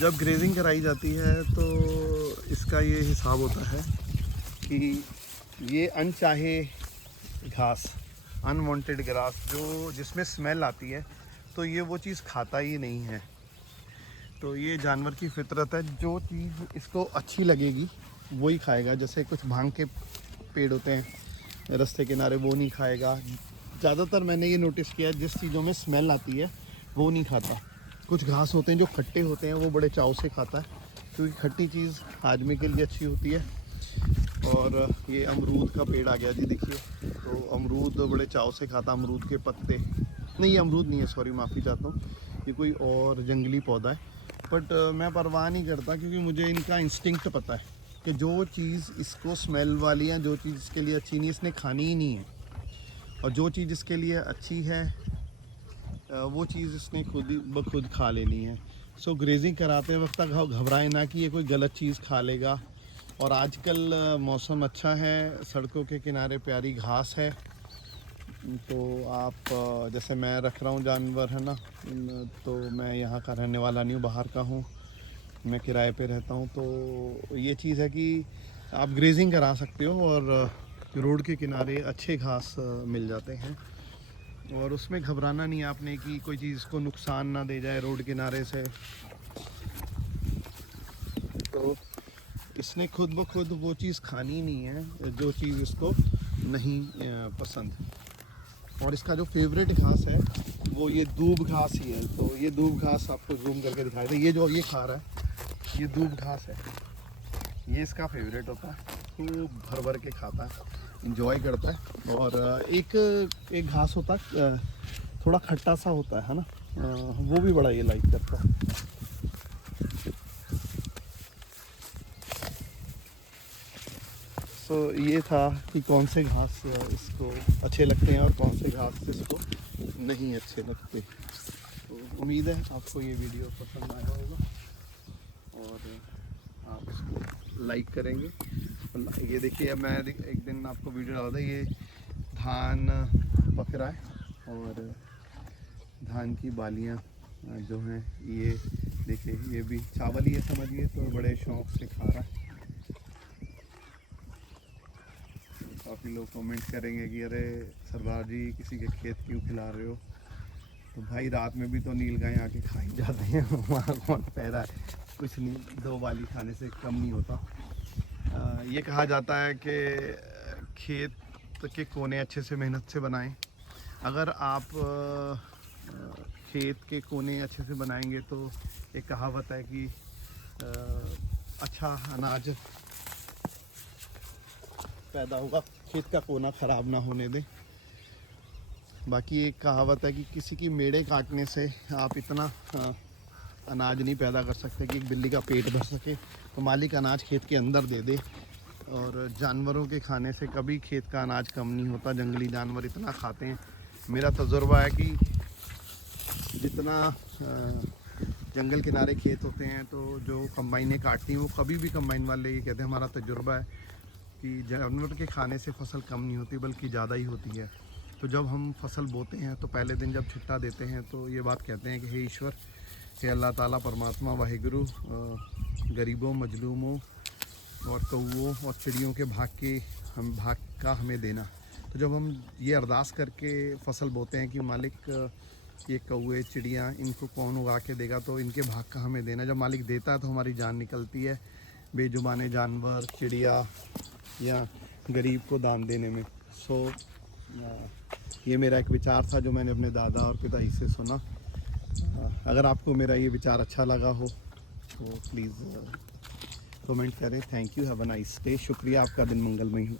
जब ग्रेजिंग कराई जाती है तो इसका ये हिसाब होता है कि ये अनचाहे घास, अनवांटेड ग्रास जो जिसमें स्मेल आती है, तो ये वो चीज़ खाता ही नहीं है। तो ये जानवर की फितरत है, जो चीज़ इसको अच्छी लगेगी वही खाएगा। जैसे कुछ भांग के पेड़ होते हैं रास्ते किनारे, वो नहीं खाएगा। ज़्यादातर मैंने ये नोटिस किया, जिस चीज़ों में स्मेल आती है वो नहीं खाता। कुछ घास होते हैं जो खट्टे होते हैं, वो बड़े चाव से खाता है, क्योंकि खट्टी चीज़ हाजमे के लिए अच्छी होती है। और ये अमरूद का पेड़ आ गया जी, देखिए। तो अमरूद बड़े चाव से खाता, अमरूद के पत्ते, नहीं ये अमरूद नहीं है, सॉरी माफ़ी चाहता हूँ, ये कोई और जंगली पौधा है। बट मैं परवाह नहीं करता, क्योंकि मुझे इनका इंस्टिंक्ट पता है कि जो चीज़ इसको स्मेल वाली है, जो चीज़ इसके लिए अच्छी नहीं, इसने खानी ही नहीं है। और जो चीज़ इसके लिए अच्छी है वो चीज़ इसने खुद ही खुद खा लेनी है। सो ग्रेजिंग कराते वक्त घबराए ना कि ये कोई गलत चीज़ खा लेगा। और आजकल मौसम अच्छा है, सड़कों के किनारे प्यारी घास है। तो आप जैसे मैं रख रहा हूँ जानवर, है ना, तो मैं यहाँ का रहने वाला नहीं हूँ, बाहर का हूँ, मैं किराए पे रहता हूँ। तो ये चीज़ है कि आप ग्रेजिंग करा सकते हो और रोड के किनारे अच्छे घास मिल जाते हैं। और उसमें घबराना नहीं आपने कि कोई चीज़ को नुकसान ना दे जाए रोड किनारे से। तो इसने खुद ब खुद वो चीज़ खानी नहीं है जो चीज़ इसको नहीं पसंद। और इसका जो फेवरेट घास है वो ये दूब घास ही है। तो ये दूब घास आपको जूम करके दिखाई दे, ये जो ये खा रहा है ये दूब घास है, ये इसका फेवरेट होता है। खूब भर भर के खाता है, इंजॉय करता है। और एक घास होता है थोड़ा खट्टा सा होता है ना, वो भी बड़ा ये लाइक करता है। तो ये था कि कौन से घास इसको अच्छे लगते हैं और कौन से घास इसको नहीं अच्छे लगते। तो उम्मीद है आपको ये वीडियो पसंद आया होगा और आप इसको लाइक करेंगे। ये देखिए, मैं एक दिन आपको वीडियो डाला था, ये धान पक रहा है और धान की बालियां जो हैं ये देखिए, ये भी चावल ही है समझिए। तो बड़े शौक से खा रहा है। काफ़ी लोग कमेंट करेंगे कि अरे सरदार जी किसी के खेत क्यों खिला रहे हो। तो भाई रात में भी तो नील गाय आके खा ही जाते हैं, वहाँ कौन पैदा है, कुछ नहीं, दो बाली खाने से कम नहीं होता। ये कहा जाता है कि खेत के कोने अच्छे से मेहनत से बनाएं। अगर आप खेत के कोने अच्छे से बनाएंगे तो एक कहावत है कि अच्छा अनाज पैदा होगा, खेत का कोना ख़राब ना होने दें। बाकी एक कहावत है कि किसी की मेड़े काटने से आप इतना अनाज नहीं पैदा कर सकते कि एक बिल्ली का पेट भर सके। तो मालिक अनाज खेत के अंदर दे दे। और जानवरों के खाने से कभी खेत का अनाज कम नहीं होता, जंगली जानवर इतना खाते हैं। मेरा तजुर्बा है कि जितना जंगल किनारे खेत होते हैं तो जो कंबाइनें काटती हैं, वो कभी भी कंबाइन वाले ये कहते हैं, हमारा तजुर्बा है कि जानवर के खाने से फसल कम नहीं होती बल्कि ज़्यादा ही होती है। तो जब हम फसल बोते हैं तो पहले दिन जब छिट्टा देते हैं तो ये बात कहते हैं कि हे ईश्वर, हे अल्लाह ताला परमात्मा वाहिगुरु, गरीबों, मजलूमों और कौओं और चिड़ियों के भाग का हमें देना। तो जब हम ये अरदास करके फसल बोते हैं कि मालिक ये कौए चिड़ियाँ इनको कौन उगा के देगा, तो इनके भाग का हमें देना। जब मालिक देता है तो हमारी जान निकलती है बेजुबाने जानवर, चिड़िया या गरीब को दान देने में। सो ये मेरा एक विचार था जो मैंने अपने दादा और पिताजी से सुना। अगर आपको मेरा ये विचार अच्छा लगा हो तो प्लीज़ कमेंट करें। Thank you, have a nice day. शुक्रिया, आपका दिन मंगलमय हो।